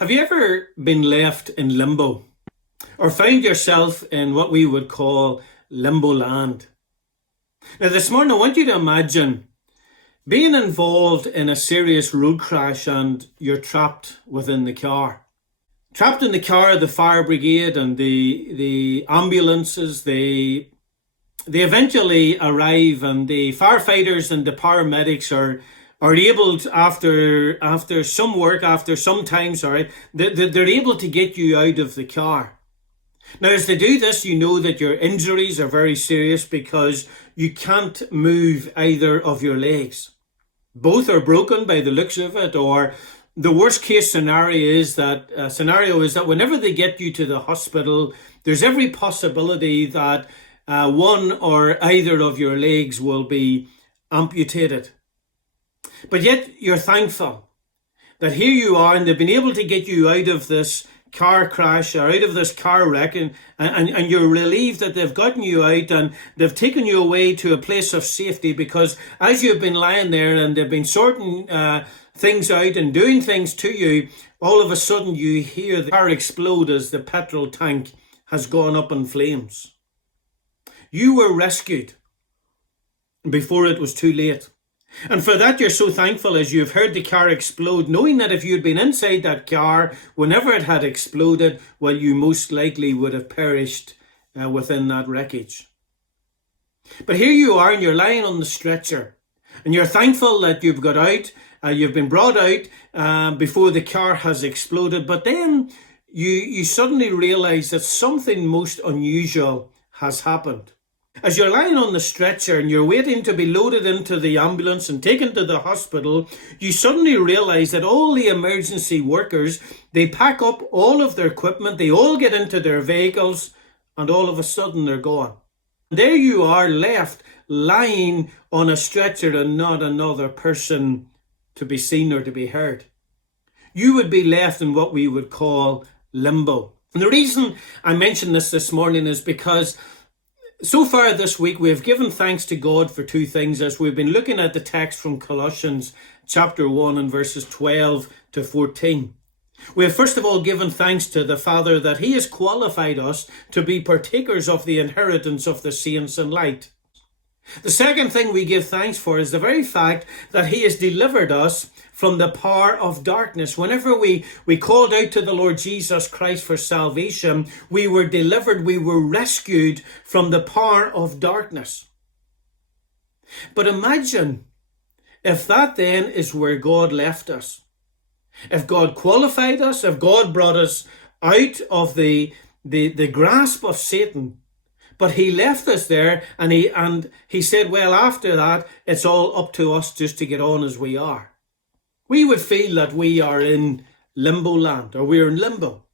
Have you ever been left in limbo or found yourself in what we would call limbo land? Now, this morning, I want you to imagine being involved in a serious road crash and you're trapped within the car. Trapped in the car, the fire brigade and the ambulances, they eventually arrive, and the firefighters and the paramedics are able to, after some time, they're able to get you out of the car. Now, as they do this, you know that your injuries are very serious because you can't move either of your legs. Both are broken by the looks of it, or the worst case scenario is that whenever they get you to the hospital, there's every possibility that one or either of your legs will be amputated. But yet you're thankful that here you are, and they've been able to get you out of this car crash or out of this car wreck, and you're relieved that they've gotten you out and they've taken you away to a place of safety, because as you've been lying there and they've been sorting things out and doing things to you, all of a sudden you hear the car explode as the petrol tank has gone up in flames. You were rescued before it was too late. And for that, you're so thankful as you've heard the car explode, knowing that if you'd been inside that car whenever it had exploded, well, you most likely would have perished within that wreckage. But here you are, and you're lying on the stretcher, and you're thankful that you've got out, you've been brought out before the car has exploded. But then you suddenly realize that something most unusual has happened. As you're lying on the stretcher and you're waiting to be loaded into the ambulance and taken to the hospital, you suddenly realize that all the emergency workers, they pack up all of their equipment, they all get into their vehicles, and all of a sudden they're gone. There you are, left lying on a stretcher, and not another person to be seen or to be heard. You would be left in what we would call limbo. And the reason I mention this morning is because so far this week, we have given thanks to God for two things as we've been looking at the text from Colossians chapter 1 and verses 12 to 14. We have first of all given thanks to the Father that He has qualified us to be partakers of the inheritance of the saints in light. The second thing we give thanks for is the very fact that He has delivered us from the power of darkness. Whenever we called out to the Lord Jesus Christ for salvation, we were delivered, we were rescued from the power of darkness. But imagine if that then is where God left us. If God qualified us, if God brought us out of the grasp of Satan, but He left us there, and he said, well, after that, it's all up to us just to get on as we are. We would feel that we are in limbo land, or we're in limbo.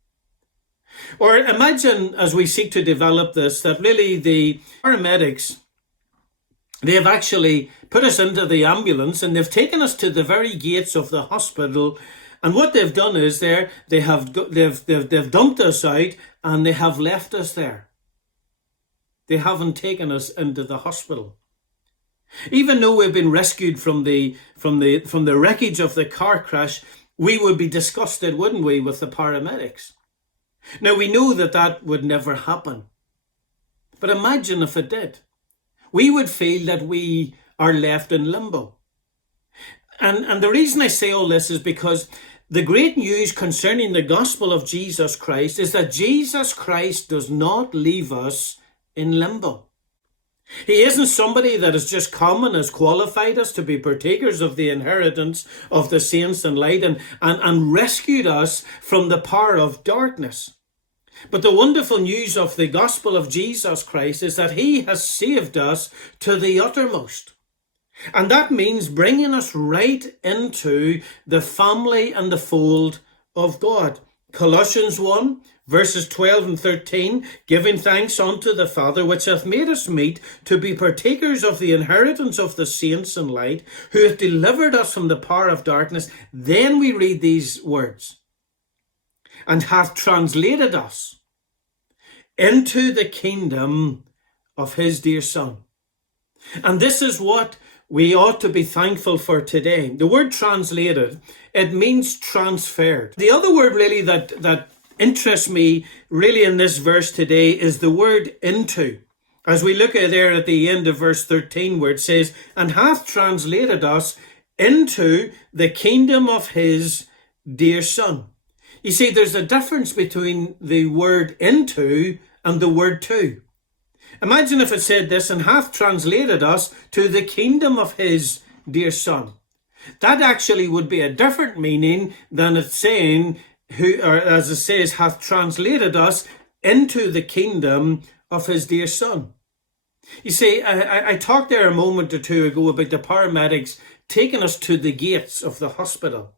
Or imagine, as we seek to develop this, that really the paramedics, they have actually put us into the ambulance and they've taken us to the very gates of the hospital. And what they've done is they've dumped us out and they have left us there. They haven't taken us into the hospital. Even though we've been rescued from the wreckage of the car crash, we would be disgusted, wouldn't we, with the paramedics? Now, we know that would never happen. But imagine if it did. We would feel that we are left in limbo. And the reason I say all this is because the great news concerning the gospel of Jesus Christ is that Jesus Christ does not leave us in limbo. He isn't somebody that has just come and has qualified us to be partakers of the inheritance of the saints in light and rescued us from the power of darkness. But the wonderful news of the gospel of Jesus Christ is that He has saved us to the uttermost. And that means bringing us right into the family and the fold of God. Colossians 1, verses 12 and 13, giving thanks unto the Father, which hath made us meet to be partakers of the inheritance of the saints in light, who hath delivered us from the power of darkness. Then we read these words, and hath translated us into the kingdom of His dear Son. And this is what we ought to be thankful for today. The word translated, it means transferred. The other word really that interests me really in this verse today is the word into. As we look at there at the end of verse 13 where it says, and hath translated us into the kingdom of his dear Son. You see, there's a difference between the word into and the word to. Imagine if it said this, and hath translated us to the kingdom of his dear Son. That actually would be a different meaning than it saying, who, or as it says, hath translated us into the kingdom of his dear Son. You see, I talked there a moment or two ago about the paramedics taking us to the gates of the hospital.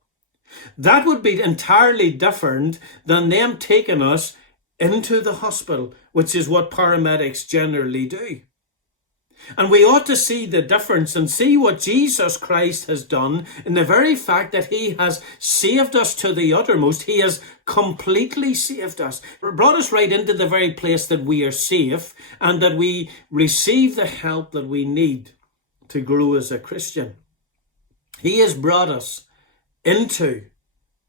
That would be entirely different than them taking us into the hospital, which is what paramedics generally do. And we ought to see the difference and see what Jesus Christ has done in the very fact that he has saved us to the uttermost. He has completely saved us, brought us right into the very place that we are safe and that we receive the help that we need to grow as a Christian. He has brought us into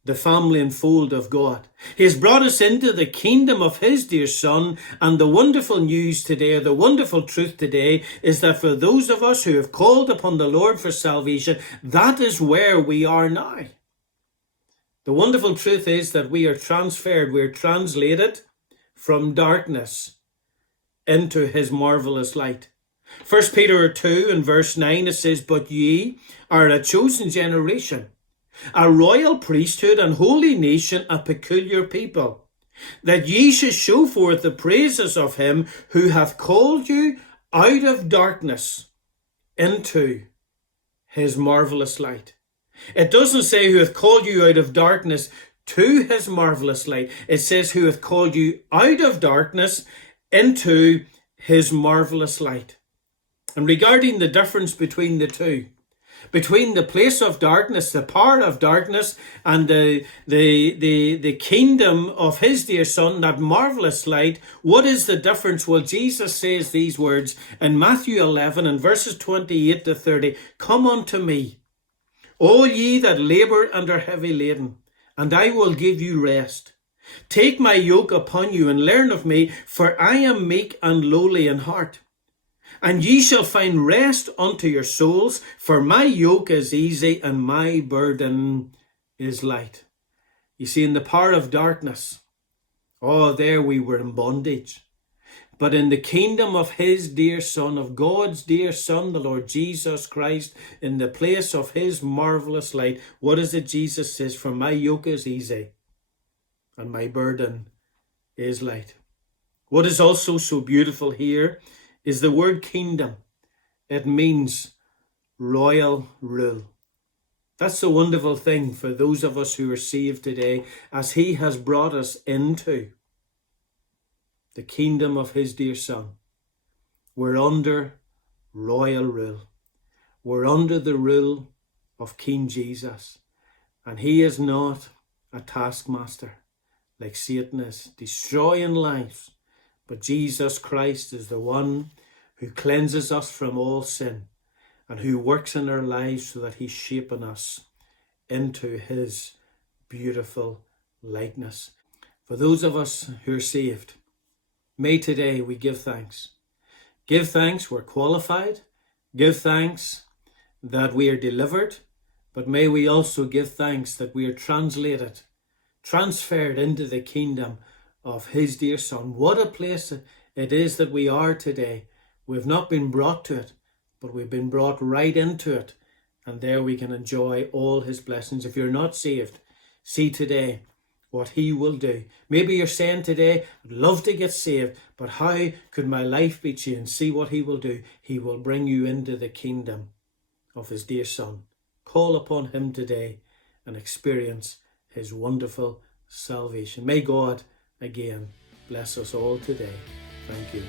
the family and fold of God. He has brought us into the kingdom of his dear Son, and the wonderful news today, the wonderful truth today, is that for those of us who have called upon the Lord for salvation, that is where we are now. The wonderful truth is that we are transferred, we are translated from darkness into his marvelous light. 1 Peter 2 and verse 9, it says, but ye are a chosen generation, a royal priesthood and holy nation, a peculiar people, that ye should show forth the praises of him who hath called you out of darkness into his marvelous light. It doesn't say who hath called you out of darkness to his marvelous light. It says who hath called you out of darkness into his marvelous light. And regarding the difference between the two, between the place of darkness, the power of darkness, and the kingdom of his dear Son, that marvelous light, what is the difference? Well, Jesus says these words in Matthew 11 and verses 28 to 30, come unto me, all ye that labour and are heavy laden, and I will give you rest. Take my yoke upon you and learn of me, for I am meek and lowly in heart. And ye shall find rest unto your souls, for my yoke is easy and my burden is light. You see, in the power of darkness, there we were in bondage. But in the kingdom of his dear Son, of God's dear Son, the Lord Jesus Christ, in the place of his marvelous light, what is it Jesus says? For my yoke is easy and my burden is light. What is also so beautiful here is the word kingdom. It means royal rule. That's the wonderful thing for those of us who are saved today, as he has brought us into the kingdom of his dear Son. We're under royal rule. We're under the rule of King Jesus. And he is not a taskmaster like Satan is, destroying lives. But Jesus Christ is the one who cleanses us from all sin and who works in our lives so that he's shaping us into his beautiful likeness. For those of us who are saved, may today we give thanks. Give thanks we're qualified. Give thanks that we are delivered. But may we also give thanks that we are translated, transferred into the kingdom of his dear Son. What a place it is that we are today. We've not been brought to it, but we've been brought right into it. And there we can enjoy all his blessings. If you're not saved, see today what he will do. Maybe you're saying today, I'd love to get saved, but how could my life be changed? See what he will do. He will bring you into the kingdom of his dear Son. Call upon him today and experience his wonderful salvation. May God again bless us all today. Thank you.